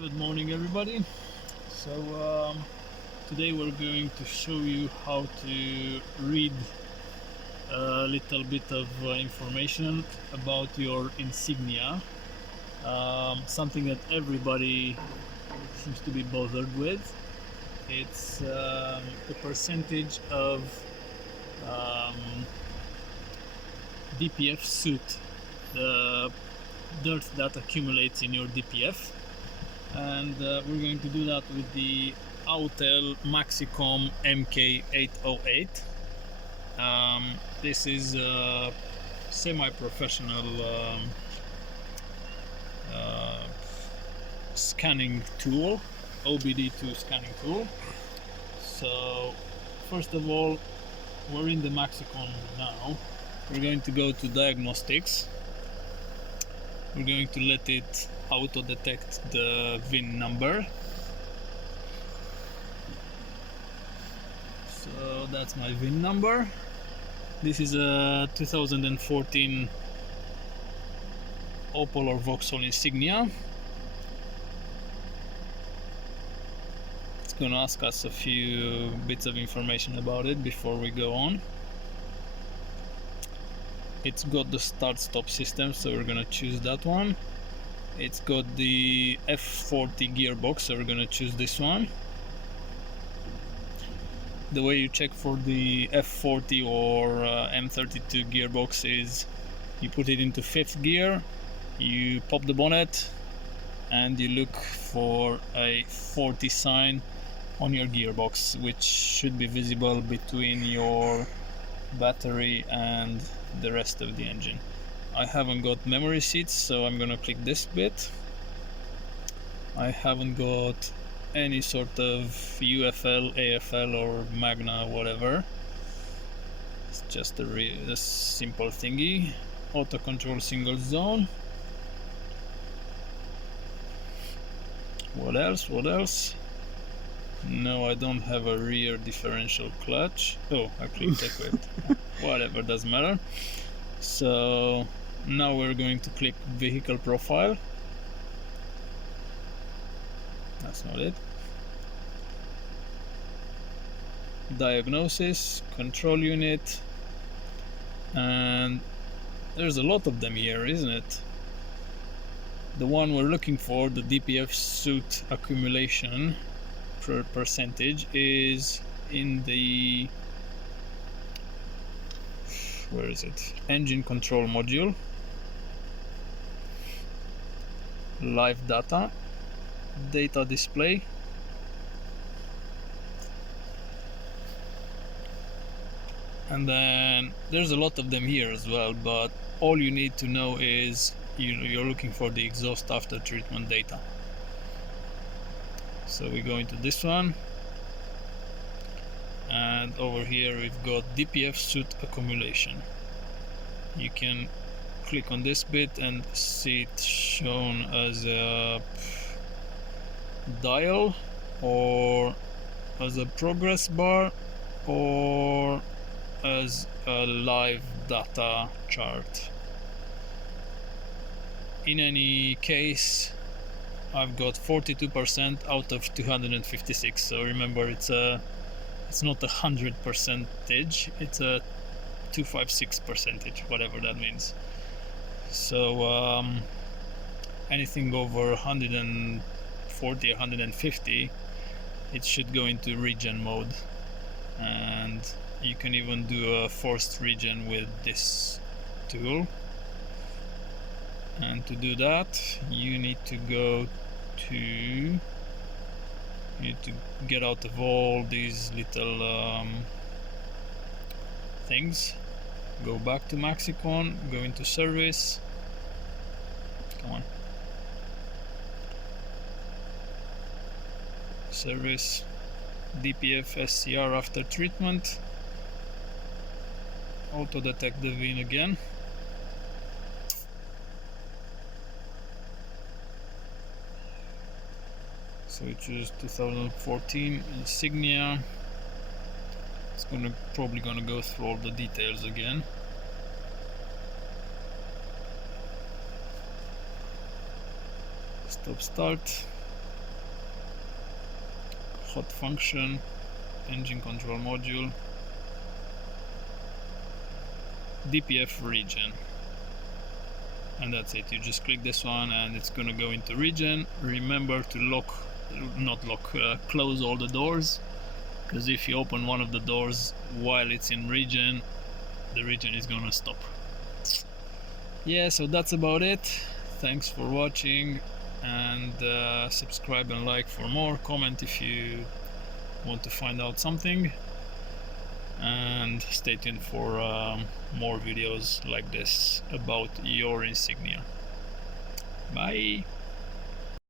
Good morning, everybody. So today we're going to show you how to read a little bit of information about your Insignia, something that everybody seems to be bothered with. It's the percentage of um, DPF soot, the dirt that accumulates in your DPF, and we're going to do that with the Autel MK808. This is a semi-professional uh, scanning tool, OBD2 scanning tool. So first of all, we're in the Maxicom now. We're going to go to diagnostics. We're going to let it auto detect the VIN number. So that's my VIN number. This is a 2014 Opel or Vauxhall Insignia. It's going to ask us a few bits of information about it before we go on. It's got the start-stop system, so we're going to choose that one. It's got the F40 gearbox, so we're going to choose this one. The way you check for the F40 or M32 gearbox is you put it into 5th gear, you pop the bonnet, and you look for a 40 sign on your gearbox, which should be visible between your battery and the rest of the engine. I haven't got memory seats, so I'm gonna click this bit. I haven't got any sort of UFL, AFL or Magna, whatever. It's just a simple thingy. Auto control single zone. What else? No, I don't have a rear differential clutch. Oh, I clicked equipped. Whatever, doesn't matter. So now we're going to click vehicle profile. That's not it. Diagnosis, control unit, and there's a lot of them here, isn't it? The one we're looking for, the DPF soot accumulation percentage, is in the, where is it? Engine control module, live data, data display, and then there's a lot of them here as well, but all you need to know is you're looking for the exhaust after treatment data. So we go into this one, and over here we've got DPF soot accumulation. You can click on this bit and see it shown as a dial, or as a progress bar, or as a live data chart. In any case, I've got 42% out of 256. So remember, it's not 100 percentage, it's a 256 percentage, whatever that means. So anything over 140, 150, it should go into regen mode, and you can even do a forced regen with this tool. And to do that, you need to get out of all these little things. Go back to Maxicon, go into service. Come on. Service, DPF SCR after treatment. Auto detect the VIN again. So we choose 2014 Insignia. It's probably gonna go through all the details again. Stop start. hot function, engine control module, DPF Regen, and that's it. You just click this one and it's gonna go into Regen. Remember to close all the doors, because if you open one of the doors while it's in Regen, the Regen is gonna stop. Yeah, so that's about it. Thanks for watching, and subscribe and like for more. Comment if you want to find out something, and stay tuned for more videos like this about your Insignia. Bye.